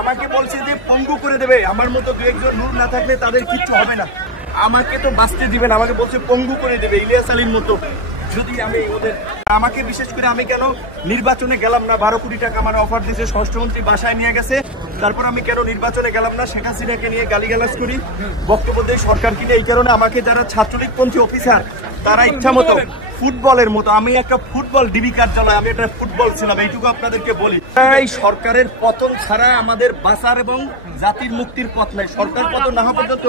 আমাকে বলছে যে পঙ্গু করে দেবে, আমার মতো দু একজন নূর না থাকলে তাদের কিচ্ছু হবে না, আমাকে তো বাঁচতে দিবেন, আমাকে বলছে পঙ্গু করে দেবে ইলিয়াস আলীর মতো। যদি আমি ওদের আমাকে বিশেষ করে আমি কেন নির্বাচনে গেলাম না, 12 কোটি টাকা আমার অফার দিয়েছে, স্বরাষ্ট্রমন্ত্রী বাসায় নিয়ে গেছে, তারপর আমি কেন নির্বাচনে গেলাম না, শেখ হাসিনাকে নিয়ে গালিগালাজ করি, বক্তব্য দেই সরকারকে নিয়ে, এই কারণে আমাকে যারা ছাত্রলীগপন্থী অফিসার তারা ইচ্ছা মতো ফুটবলের মতো, আমি একটা ফুটবল ডিবি কার্যালয়, আমি একটা ফুটবল ছিলাম, এইটুকু আপনাদেরকে বলি। এই সরকারের পতন ছাড়া আমাদের বাঁচার এবং জাতির মুক্তির পথ নাই। সরকার পতন না হওয়া পর্যন্ত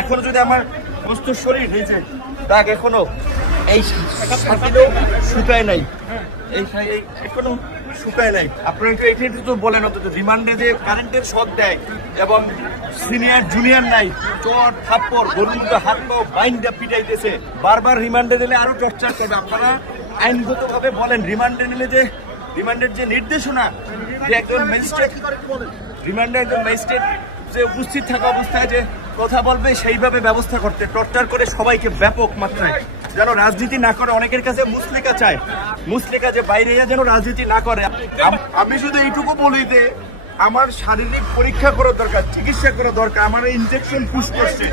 এখনো যদি আমার সমস্ত শরীর হয়েছে দাগ এখনো এই শুকায় নাই, এই এখনো শুকায় নাই। আপনারা একটু তো বলেন, অন্তত রিমান্ডে যে কারেন্টের শক দেয় এবং সিনিয়র জুনিয়র নাই, চট থাপ্পড় গরুর মতো হাত পাও বাইন্দা পিটাইতেছে, বারবার রিমান্ডে দিলে আরো টর্চার করবে। আপনারা আইনগতভাবে বলেন, রিমান্ডে নিলে যে রিমান্ডের যে নির্দেশনা, যে একজন ম্যাজিস্ট্রেট রিমান্ডে একজন ম্যাজিস্ট্রেট যে উপস্থিত থাকা অবস্থায় যে কথা বলবে সেইভাবে ব্যবস্থা করতে, টর্চার করে সবাইকে ব্যাপক মাত্রায় যেন রাজনীতি না করে। অনেকের কাছে মুসলিকা চায়, মুসলিকা যে বাইরে যেন রাজনীতি না করে। আমি শুধু এইটুকু বলি যে আমার শারীরিক পরীক্ষা করা দরকার, চিকিৎসা করা দরকার, আমার ইনজেকশন পুশ করছে,